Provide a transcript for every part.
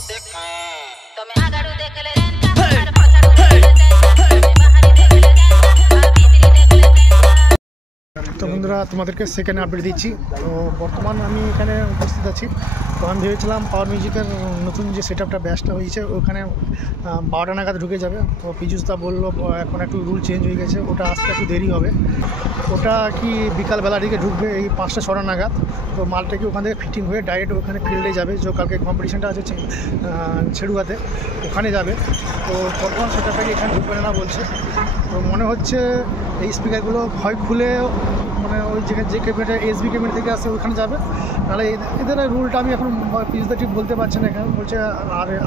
তো বন্ধুরা তোমাদেরকে সেকেন্ড আপডেট দিচ্ছি। তো বর্তমান আমি এখানে উপস্থিত আছি। তো আমি ভেবেছিলাম পাওয়ার মিউজিকের নতুন যে সেট আপটা ব্যাচটা হয়েছে ওখানে 12টা নাগাদ ঢুকে যাবে। তো পীযুষদা বললো এখন একটু রুল চেঞ্জ হয়ে গেছে, ওটা আসতে একটু দেরি হবে। ওটা কি বিকালবেলার দিকে ঢুকবে এই 5টা 6টা নাগাদ। তো মালটা কি ওখান থেকে ফিটিং হয়ে ডাইরেক্ট ওখানে ফিল্ডে যাবে, যে কালকে কম্পিটিশানটা আছে ছেড়ুয়াতে, ওখানে যাবে। তো বর্তমান সেট আপটাকে এখানে ঢুকবে না বলছে। তো মনে হচ্ছে এই স্পিকারগুলো হয় খুলে মানে ওই জায়গায় যে ক্যাবিনেটে এসবি ক্যাবিনেট থেকে আসছে ওইখানে যাবে, নাহলে এদের রুলটা আমি এখন পীযুষদা ঠিক বলতে পারছি না। এখানে বলছে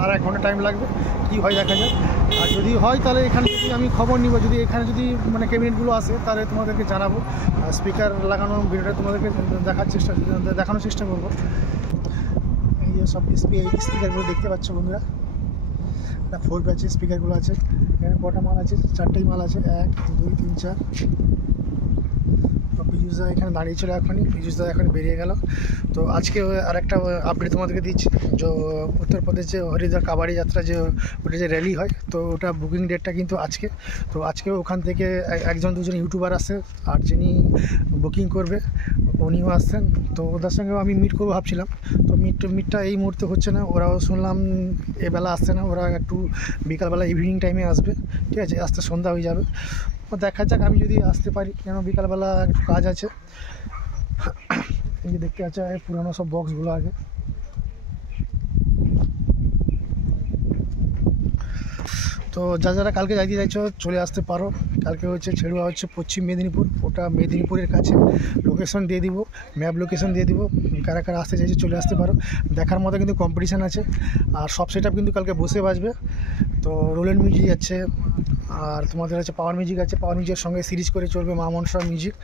আর 1 ঘন্টা টাইম লাগবে, কী হয় দেখা যায়। আর যদি হয় তাহলে এখানে যদি আমি খবর নিব, যদি এখানে যদি মানে ক্যাবিনেটগুলো আসে তাহলে তোমাদেরকে জানাবো। স্পিকার লাগানোর ভিডিওটা তোমাদেরকে দেখানোর চেষ্টা করবো। এই যে সব স্পিকারগুলো দেখতে পাচ্ছ বন্ধুরা, 4 ব্যাচের স্পিকারগুলো আছে। এখানে কটা মাল আছে? 4টেই মাল আছে, 1 2 3 4। তো পীযুষদা এখানে দাঁড়িয়েছিল, পীযুষদা এখন বেরিয়ে গেল। তো আজকে আরেকটা আপডেট তোমাদেরকে দিচ্ছি। যে উত্তরপ্রদেশ যে হরিদ্বার কাবাডি যাত্রা যে ওটা যে র্যালি হয়, তো ওটা বুকিং ডেটটা কিন্তু আজকে। তো আজকে ওখান থেকে 1 2 ইউটিউবার আসছে, আর যিনি বুকিং করবে উনিও আসছেন। তো ওদের সঙ্গেও আমি মিট করবো ভাবছিলাম। তো মিটটা এই মুহূর্তে হচ্ছে না, ওরাও শুনলাম এবেলা আসছে না, ওরা একটু বিকালবেলা ইভিনিং টাইমে আসবে। ঠিক আছে, আসতে সন্ধ্যা হয়ে যাবে। দেখা যাক আমি যদি আসতে পারি, কেন বিকালবেলা একটু কাজ আছে। এই যে দেখতে পাচ্ছ পুরানো সব বক্সগুলো আগে। তো যারা কালকে যাইতে চাইছো চলে আসতে পারো। কালকে হচ্ছে ছেড়ুয়া হচ্ছে পশ্চিম মেদিনীপুর, ওটা মেদিনীপুরের কাছে। লোকেশন দিয়ে দিব, ম্যাপ লোকেশন দিয়ে দিব। কারা কারা আসতে চাইছে চলে আসতে পারো। দেখার মতো কিন্তু কম্পিটিশান আছে, আর সব সেট আপ কিন্তু কালকে বসে বাজবে। তো রোল্যান্ড মিউজিক আছে, আর তোমাদের হচ্ছে পাওয়ার মিউজিক আছে। পাওয়ার মিউজিকের সঙ্গে সিরিজ করে চলবে মা মনসা মিউজিক,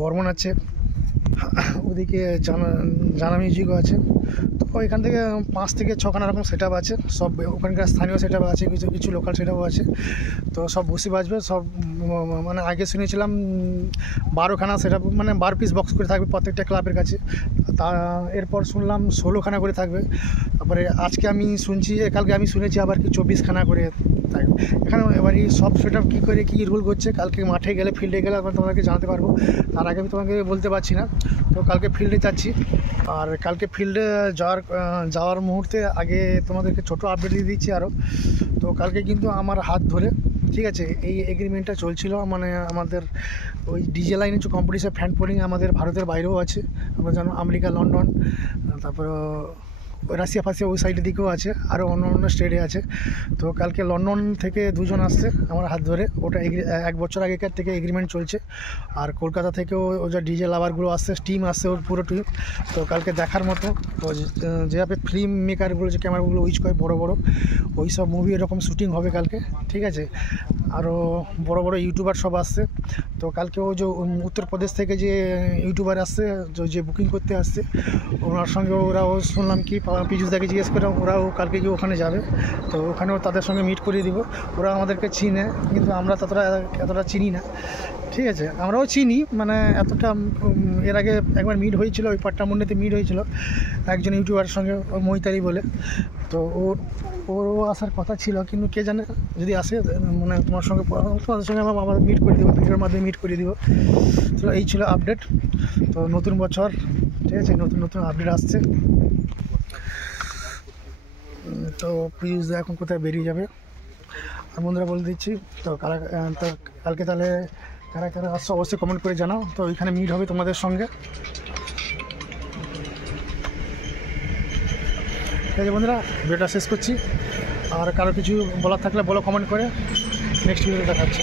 বর্মন আছে, ওদিকে জানা মিউজিকও আছে। তো এখান থেকে 5 থেকে 6খানা রকম সেট আপ আছে। সব ওখানকার স্থানীয় সেট আপ আছে, কিছু লোকাল সেট আপও আছে। তো সব বসে বাজবে সব। মানে আগে শুনেছিলাম 12খানা সেট আপ, মানে 12 পিস বক্স করে থাকবে প্রত্যেকটা ক্লাবের কাছে। এরপর শুনলাম 16খানা করে থাকবে। তারপরে আজকে আমি শুনছি, কালকে আমি শুনেছি আবার কি 24খানা করে থাকবে। এখানে এবার এই সব সেট আপ কী করে কী রুল করছে কালকে মাঠে গেলে, ফিল্ডে গেলে আবার তোমাদেরকে জানাতে পারবো। তার আগে আমি তোমাকে বলতে পারছি না। তো কালকে ফিল্ডে যাচ্ছি, আর কালকে ফিল্ডে যাওয়ার মুহূর্তে আগে তোমাদেরকে ছোটো আপডেট দিয়ে দিচ্ছি আরও। তো কালকে কিন্তু আমার হাত ধরে, ঠিক আছে, এই এগ্রিমেন্টটা চলছিল। মানে আমাদের ওই ডিজে লাইনে যে কম্পিটিশন ফ্যান পোলিং আমাদের ভারতের বাইরেও আছে। আমরা জানো আমেরিকা, লন্ডন, তারপর রাশিয়া ফাশিয়া ওই সাইডের দিকেও আছে, আরও অন্য অন্য স্টেটে আছে। তো কালকে লন্ডন থেকে 2 জন আসছে আমার হাত ধরে। ওটা 1 বছর আগেকার থেকে এগ্রিমেন্ট চলছে। আর কলকাতা থেকেও ও যা ডিজে লাভারগুলো আসছে, টিম আসছে, ওর পুরো টিম। তো কালকে দেখার মতো। তো যেভাবে ফিল্ম মেকারগুলো যে ক্যামেরাগুলো ইউজ করে বড় বড়, ওই সব মুভি এরকম শ্যুটিং হবে কালকে। ঠিক আছে, আরও বড় বড় ইউটিউবার সব আসছে। তো কালকে ও যে উত্তরপ্রদেশ থেকে যে ইউটিউবার আসছে, যে বুকিং করতে আসছে, ওনার সঙ্গে ওরাও শুনলাম কি পীযুষদাকে জিজ্ঞেস করে ওরাও কালকে গিয়ে ওখানে যাবে। তো ওখানেও তাদের সঙ্গে মিট করিয়ে দিব। ওরা আমাদেরকে চিনে, কিন্তু আমরা এতটা চিনি না। ঠিক আছে, আমরাও চিনি, মানে এতটা। এর আগে একবার মিট হয়েছিল, ওই পাট্টামুন্ডিতে মিট হয়েছিল একজন ইউটিউবারের সঙ্গে, মৈতালি বলে। তো ওরও আসার কথা ছিল, কিন্তু কে জানে যদি আসে, মানে তোমাদের সঙ্গে আমরা মিট করে দেবো, ভিডিওর মাধ্যমে মিট করে দিব। তো এই ছিল আপডেট। তো নতুন বছর, ঠিক আছে, নতুন আপডেট আসছে। তো পীযুষদা এখন কোথায় বেরিয়ে যাবে। আর বন্ধুরা বলে দিচ্ছি, তো কালকে তাহলে কারা কারা আসছে অবশ্যই কমেন্ট করে জানাও। তো ওইখানে মিট হবে তোমাদের সঙ্গে। ঠিক আছে বন্ধুরা, ভিডিওটা শেষ করছি। আর কারো কিছু বলার থাকলে বলো কমেন্ট করে। নেক্সট ভিডিও দেখাচ্ছি।